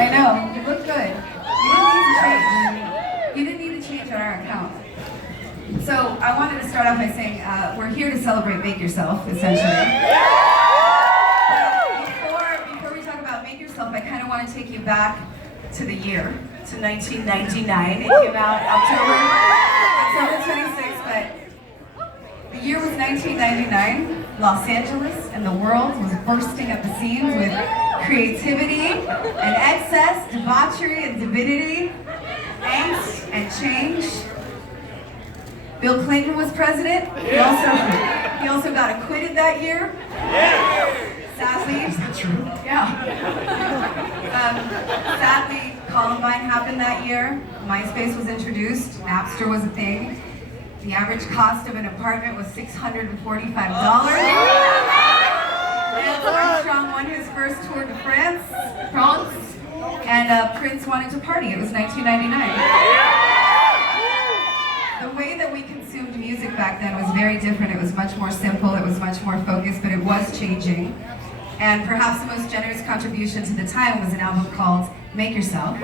I know, you look good. You didn't need to change. You didn't need to change on our account. So I wanted to start off by saying we're here to celebrate Make Yourself, essentially. Before we talk about Make Yourself, I kind of want to take you back to the year, to 1999. It came out October 26th, but the year was 1999. Los Angeles and the world was bursting at the seams with creativity and excess, debauchery and divinity, angst and change. Bill Clinton was president. He also got acquitted that year. Sadly. Is that true? Yeah. Sadly, Columbine happened that year. MySpace was introduced. Napster was a thing. The average cost of an apartment was $645. Lance Armstrong won his first Tour de France, and Prince wanted to party. It was 1999. The way that we consumed music back then was very different. It was much more simple, it was much more focused, but it was changing. And perhaps the most generous contribution to the time was an album called Make Yourself. A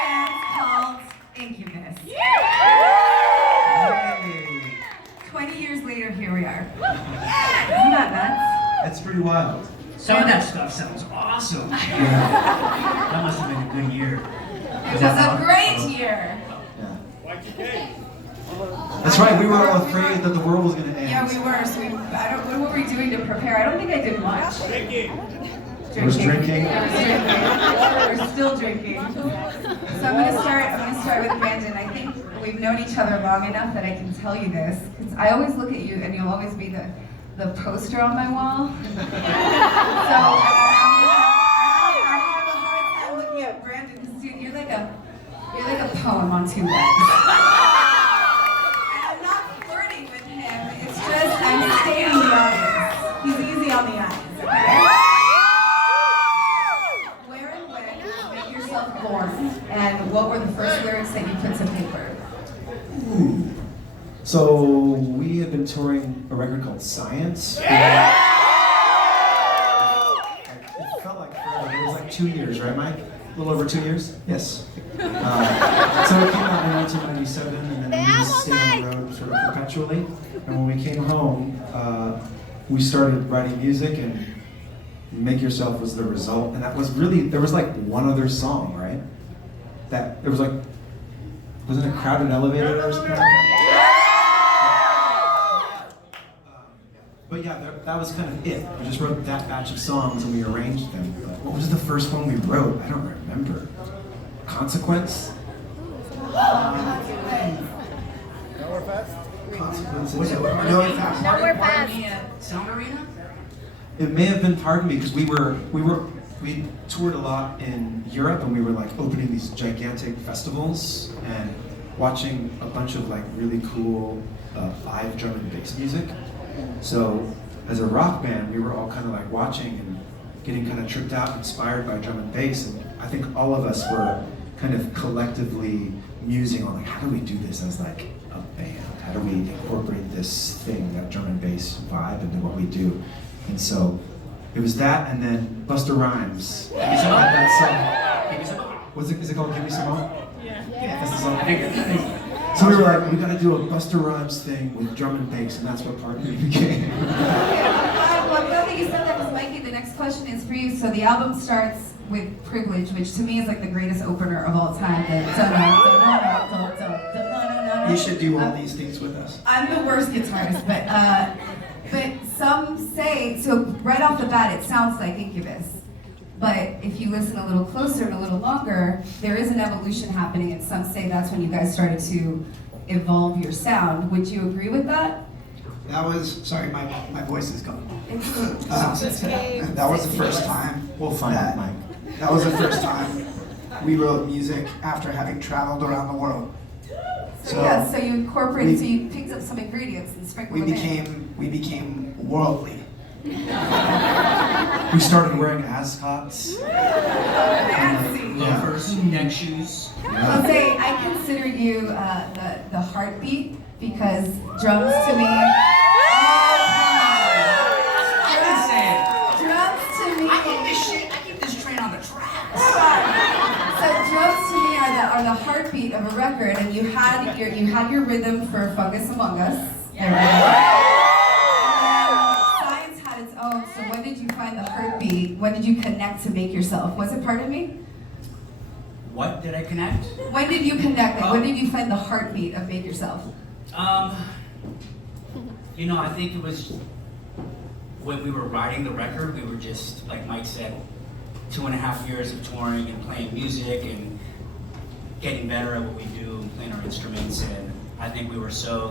band called Incubus. 20 years later, here we are. Isn't that nuts? That's pretty wild. Some of that stuff sounds awesome. That must have been a good year. It was a great year. Yeah. That's right, we were all afraid that the world was going to end. Yeah, we were. So what were we doing to prepare? I don't think I did much. Drinking. Drinking. We're still drinking. So I'm gonna start with Brandon. I think we've known each other long enough that I can tell you this. Because I always look at you and you'll always be the poster on my wall. So I have a hard time looking at Brandon because you're like a poem on two legs. I'm stating the obvious. He's easy on the eyes. Okay? Where and when did you Make Yourself born? And what were the first lyrics that you put to paper? Ooh. So we had been touring a record called Science. It felt like forever. It was like 2 years, right, Mike? A little over 2 years? Yes. So it came out in 1997, and then we just stayed on the road sort of perpetually. And when we came home, we started writing music, and Make Yourself was the result. And that was really, there was like one other song, right? That, there was like, wasn't it Crowded Elevator or something like that? But yeah, that was kind of it. We just wrote that batch of songs and we arranged them. But what was the first one we wrote? I don't remember. Consequence? Nowhere fast? Consequences. Was it Nowhere fast? Nowhere fast. Sound Arena? It may have been Pardon Me, because we toured a lot in Europe, and we were like opening these gigantic festivals and watching a bunch of like really cool live drum and bass music. So as a rock band, we were all kind of like watching and getting kind of tripped out, inspired by drum and bass. And I think all of us were kind of collectively musing on like, how do we do this as like a band? How do we incorporate this thing, that drum and bass vibe, into what we do? And so it was that, and then Busta Rhymes. Give me some that song. Give me some. Is it called Give Me Some More? Yeah. That's the song. So we were like, we gotta do a Busta Rhymes thing with drum and bass, and that's what Pardon Me became. Well, I'm glad that you said that because Mikey, the next question is for you. So the album starts with Privilege, which to me is like the greatest opener of all time. You should do all these things with us. I'm the worst guitarist, but some say, so right off the bat it sounds like Incubus. But if you listen a little closer and a little longer, there is an evolution happening, and some say that's when you guys started to evolve your sound. Would you agree with that? That was, sorry, my voice is gone. Okay. That was the first time. We'll find out, Mike. That was the first time we wrote music after having traveled around the world. So yeah, so you incorporated, so you picked up some ingredients and sprinkled them in. We became worldly. We started wearing ascots. Fancy. Loafers, neck shoes. I'll say I consider you the heartbeat because drums to me. I can say it. Drums to me. I get this shit. I are the heartbeat of a record, and you had your rhythm for Fungus Among Us. And Science had its own. So when did you find the heartbeat? When did you connect to Make Yourself? Was it Part of Me? What did I connect? When did you connect? Like, when did you find the heartbeat of Make Yourself? You know, I think it was when we were writing the record, we were just, like Mike said, 2.5 years of touring and playing music and getting better at what we do and playing our instruments. And I think we were so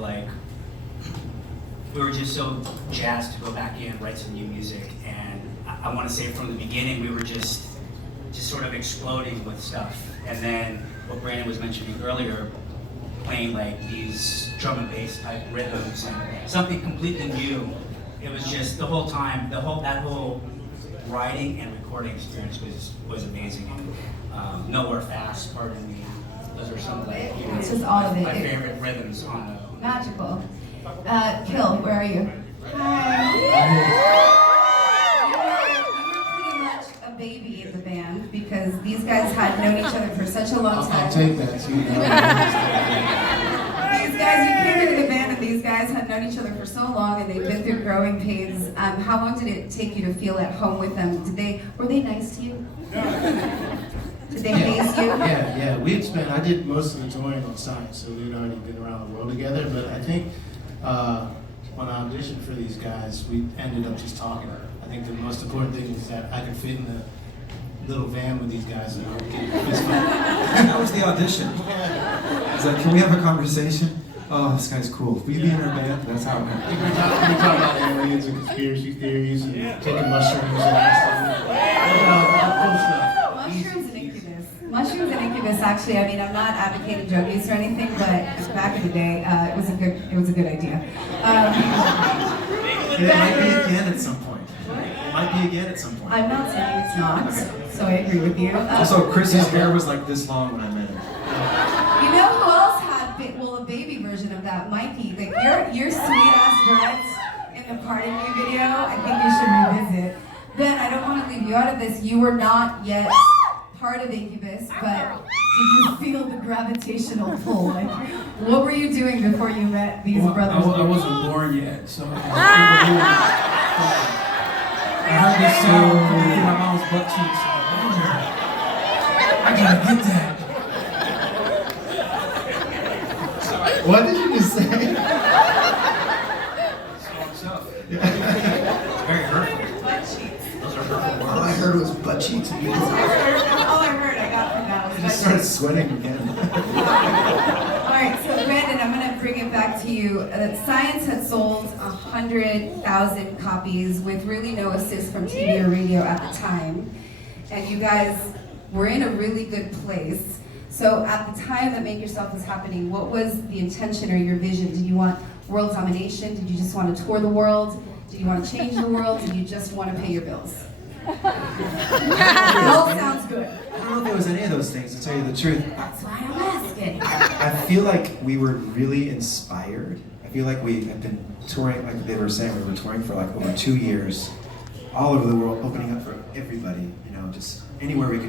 we were just so jazzed to go back in, write some new music. And I want to say from the beginning, we were just sort of exploding with stuff. And then what Brandon was mentioning earlier, playing like these drum and bass type rhythms and something completely new. It was just the whole time, that whole writing and recording experience was amazing. And Nowhere Fast, Pardon Me, those are some of It's just all of it. my favorite rhythms on the. Magical. Kill, where are you? Hi. You were pretty much a baby in the band because these guys had known each other for such a long time. I'll take that too. These guys, you came into the band and these guys had known each other for so long and they've been through growing pains. How long did it take you to feel at home with them? Were they nice to you? Did they haze you? Yeah. I did most of the touring on Science, so we'd already been around the world together. But I think when I auditioned for these guys, we ended up just talking. I think the most important thing was that I could fit in the little van with these guys and I would get a fist fight. That was the audition. It's like, can we have a conversation? Oh, this guy's cool. Will you be in our band? That's how it went. We talk about aliens and conspiracy theories and taking mushrooms and acid. Cool stuff. Mushrooms and Incubus. Mushrooms and Incubus, actually, I mean, I'm not advocating drug use or anything, but back in the day, it was a good idea. It might be again at some point. It might be again at some point. I'm not saying it's not, so I agree with you. Also, Chris's hair was like this long when I met him. You know who else had a baby version of that? Mikey. Like your sweet ass dreads in the Pardon Me video, I think you should revisit. Ben, I don't want to leave you out of this. You were not yet part of Incubus, but did you feel the gravitational pull? Like, what were you doing before you met these brothers? I wasn't born yet, so I heard this song coming through my mom's butt cheeks. I gotta get that. What did you just say? Very hurtful. Butt cheeks. Those are hurtful All I words. heard was butt cheeks. All I heard I got from that was I butt just started cheeks. sweating again. All right, so Brandon, I'm going to bring it back to you. Science had sold 100,000 copies with really no assist from TV or radio at the time. And you guys were in a really good place. So at the time that Make Yourself was happening, what was the intention or your vision? Did you want world domination? Did you just want to tour the world? Did you want to change the world? Did you just want to pay your bills? It all sounds good. I don't know if it was any of those things, to tell you the truth. That's why I'm asking. I feel like we were really inspired. I feel like we have been touring, like they were saying, we were touring for like over 2 years, all over the world, opening up for everybody, you know, just anywhere we could get.